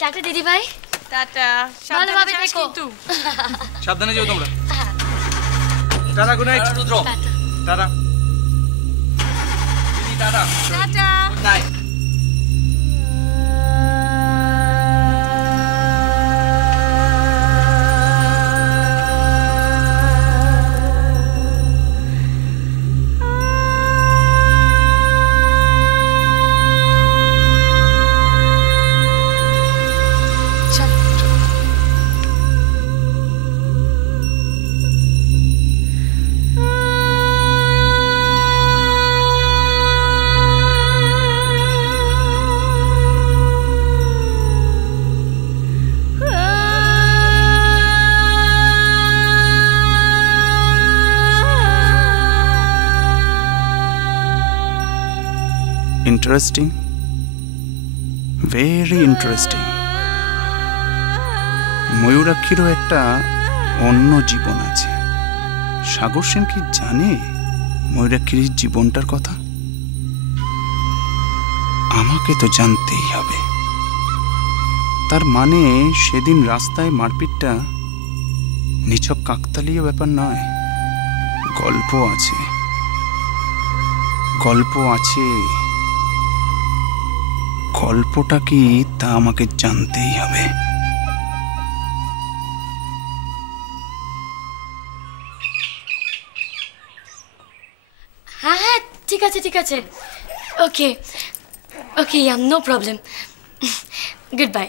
Tata দিদি ভাই। Tata. ভালোভাবে থেকো। সাবধানে যেও তোমরা। Tata, good night. Rudra, tata. দিদি tata. Tata. Good night. Interesting, very interesting. ময়ূরাক্ষীরও একটা অন্য জীবন আছে। সাগর সেন কি জানে ময়ূরাক্ষীর জীবনটার কথা? আমাকে তো জানতেই হবে। তার মানে সেদিন রাস্তায় মারপিটটা নিছক কাকতালীয় ব্যাপার নয়, গল্প আছে, গল্প আছে। গল্পটা কি তা আমাকে জানতেই হবে। হ্যাঁ হ্যাঁ, ঠিক আছে ঠিক আছে। ওকে ওকে, নো প্রবলেম। Good bye.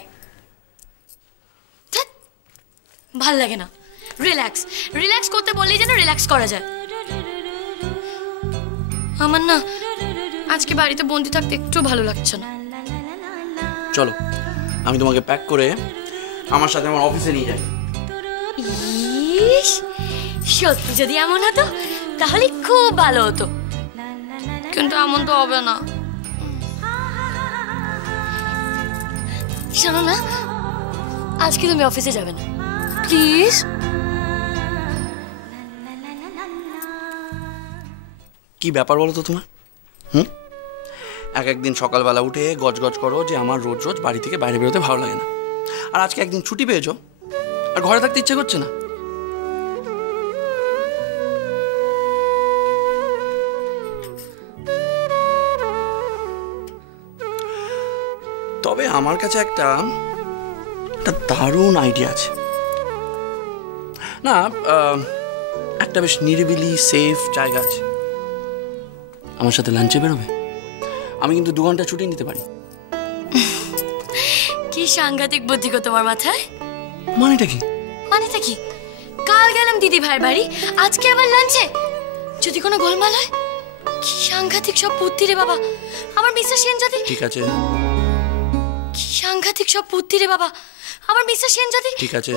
ভাল লাগে না। রিল্যাক্স রিল্যাক্স করতে বললেই যেন রিল্যাক্স করা যায়। আমার না আজকে বাড়িতে বন্দি থাকতে একটু ভালো লাগছে না। চলো, আমি তোমাকে প্যাক করে আমার সাথে আমার অফিসে নিয়ে যাই। ইস, সত্যি যদি এমন হতো তাহলে খুব ভালো হতো, কিন্তু এমন তো হবে না। শোনো না, আজকে তুমি অফিসে যাবে না প্লিজ। কি ব্যাপার বলো তো তোমার? একদিন সকালবেলা উঠে গজগজ করো যে আমার রোজ রোজ বাড়ি থেকে বাইরে বেরোতে ভালো লাগে না, আর আজকে একদিন ছুটি পেয়েছো আর ঘরে থাকতে ইচ্ছে করছে না। তবে আমার কাছে একটা দারুণ আইডিয়া আছে। না, একটা বেশ নিরিবিলি সেফ জায়গা আছে। আমার সাথে লাঞ্চে বেরোবে? আমি কিন্তু 2 ঘন্টা ছুটি নিতে পারি। কি সাংঘাতিক বুদ্ধি গো তোমার মাথায়। মানেটা কি? মানেটা কি? কাল গেলাম দিদি ভাইয়ের বাড়ি, আজকে আবার লাঞ্চে। যদি কোনো গোলমাল হয়, কি সাংঘাতিক সব বুদ্ধি রে বাবা। আমার মিস্টার সেন যদি... ঠিক আছে। কি সাংঘাতিক সব বুদ্ধি রে বাবা। আমার মিস্টার সেন যদি... ঠিক আছে।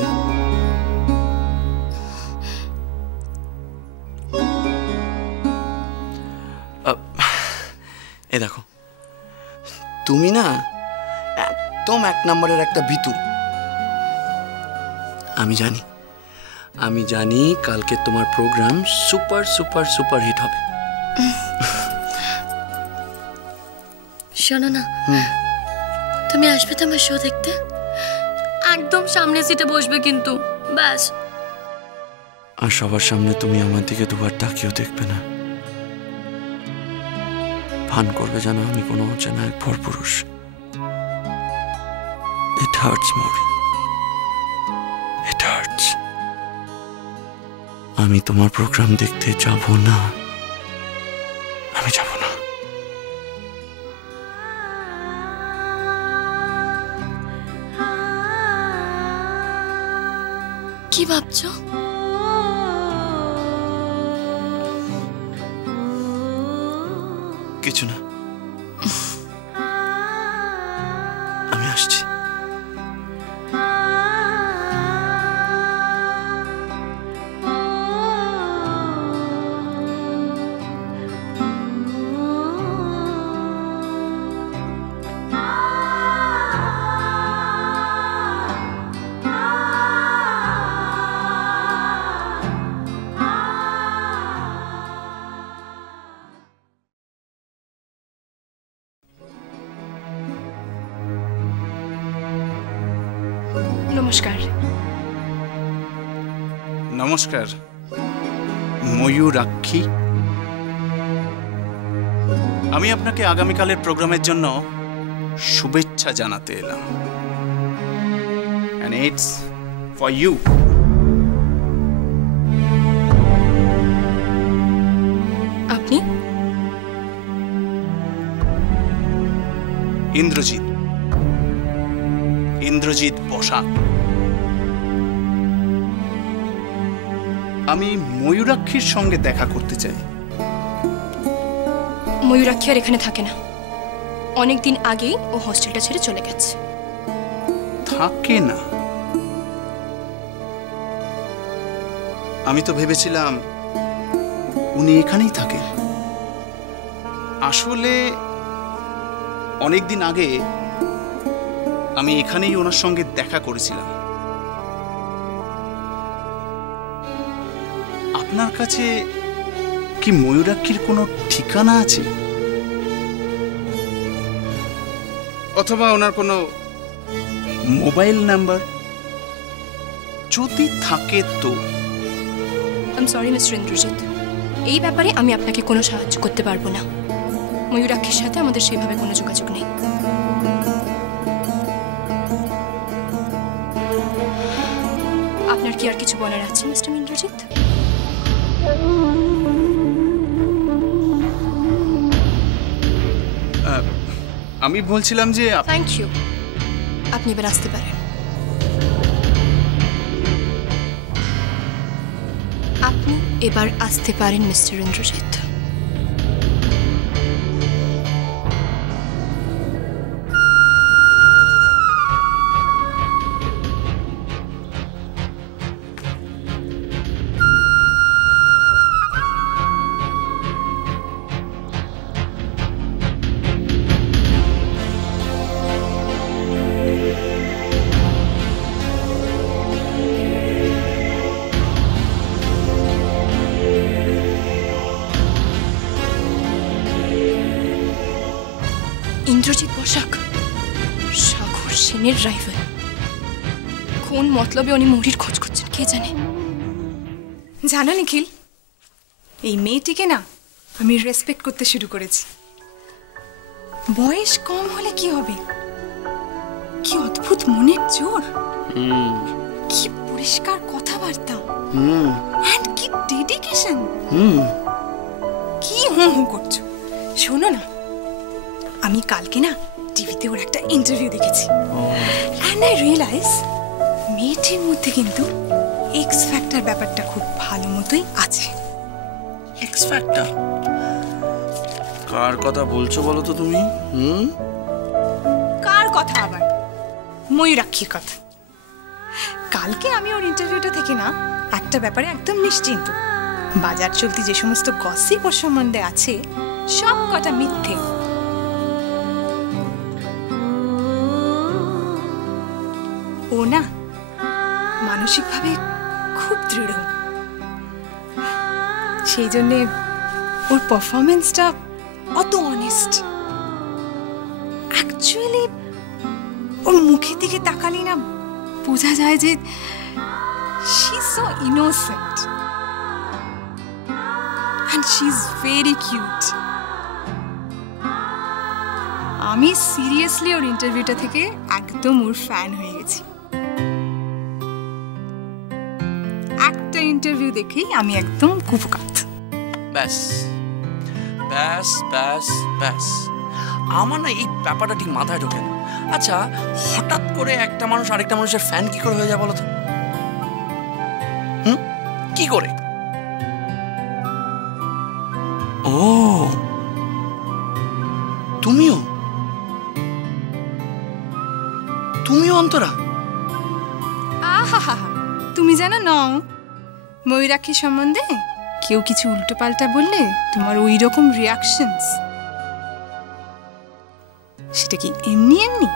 এ দেখো, তুমি না একদম 1 নম্বরের একটা ভিতু। আমি জানি কালকে তোমার program super super super hit হবে। শোনো না, তুমি আসবে তো আমার শো দেখতে? একদম সামনে সিটে বসবে কিন্তু, ব্যাস। আর সবার সামনে তুমি আমার দিকে দুবার তাকিয়েও দেখবে না। ভান করবে জানো আমি কোনো অচেনা এক পরপুরুষ। It hurts, Maury. It hurts. আমি তোমার প্রোগ্রাম দেখতে যাব না। আমি যাব না। কি ভাবছো? কিছু না, আমি আসছি। নমস্কার। নমস্কার ময়ূরাক্ষী, আমি আপনাকে আগামীকালের প্রোগ্রামের জন্য শুভেচ্ছা জানাতে এলাম। And it's for you. আপনি? ইন্দ্রজিৎ, ইন্দ্রজিৎ বসাক। আমি ময়ূরাক্ষীর সঙ্গে দেখা করতে চাই। ময়ূরাক্ষী আর এখানে থাকে না, অনেকদিন আগেই ও হস্টেলটা ছেড়ে চলে গেছে। থাকে না? আমি তো ভেবেছিলাম উনি এখানেই থাকেন। আসলে অনেকদিন আগে আমি এখানেই ওনার সঙ্গে দেখা করেছিলাম। আপনার কাছে কি ময়ূরাক্ষীর কোনো ঠিকানা আছে, অথবা ওনার কোনো মোবাইল নাম্বার যদি থাকে তো? I am sorry mister Indrajit, এই ব্যাপারে আমি আপনাকে কোনো সাহায্য করতে পারবো না। ময়ূরাক্ষীর সাথে আমাদের সেভাবে কোনো যোগাযোগ নেই। আপনার কি আর কিছু বলার আছে মিস্টার ইন্দ্রজিৎ? আমি বলছিলাম যে থ্যাংক ইউ, আপনি এবার আসতে পারেন। আপনি এবার আসতে পারেন মিস্টার ইন্দ্রজিৎ। ইন্দ্রজিৎ বসাক, সাগর সেনের রাইভাল। কোন মতলবে উনি মৌরির খোঁজ করছেন কে জানে। জানো নিখিল, এই মেয়েটিকে না আমি রেসপেক্ট করতে শুরু করেছি। বয়স কম হলে কি হবে, কি অদ্ভুত মনের জোর, কি পরিষ্কার কথাবার্তা, এন্ড কি ডেডিকেশন। কি হু করছো? শোনো না, আমি কালকে না টিভিতে ওর একটা ইন্টারভিউ দেখেছি, এন্ড আই রিয়েলাইজ মেয়েটির মধ্যে কিন্তু এক্স ফ্যাক্টর ব্যাপারটা খুব ভালো মতোই আছে। X factor? কার কথা বলছো বলো তো তুমি? কার কথা আবার? ময়ূরাক্ষীর কথা। কালকে আমি ওর ইন্টারভিউটা থেকে না একটা ব্যাপারে একদম নিশ্চিন্ত। বাজার চলতি যে সমস্ত গসিপ ওর সম্বন্ধে আছে সব কটা মিথ্যে। ও না মানসিকভাবে খুব দৃঢ়, সেই জন্যে ওর পারফরমেন্সটা অত অনেস্ট। অ্যাকচুয়ালি ওর মুখের দিকে তাকালে না বোঝা যায় যে she is so innocent and she is very cute. আমি সিরিয়াসলি ওর ইন্টারভিউটা থেকে একদম ওর ফ্যান হয়ে গেছি। একটা ইন্টারভিউ দেখেই আমি একদম কুপকাত। ব্যাস ব্যাস ব্যাস ব্যাস, আমার না এই ব্যাপারটা ঠিক মাথায় ঢোকে না। আচ্ছা, হঠাৎ করে একটা মানুষ আরেকটা মানুষের ফ্যান কি করে হয়ে যায় বলো তো? কি করে? ও, তুমিও অন্তরা? আহা, তুমি জানো নও ময়ূরাক্ষী সম্বন্ধে কেউ কিছু উল্টো পাল্টা বললে তোমার ওই রকম রিয়াকশনস, সেটা কি এমনি এমনি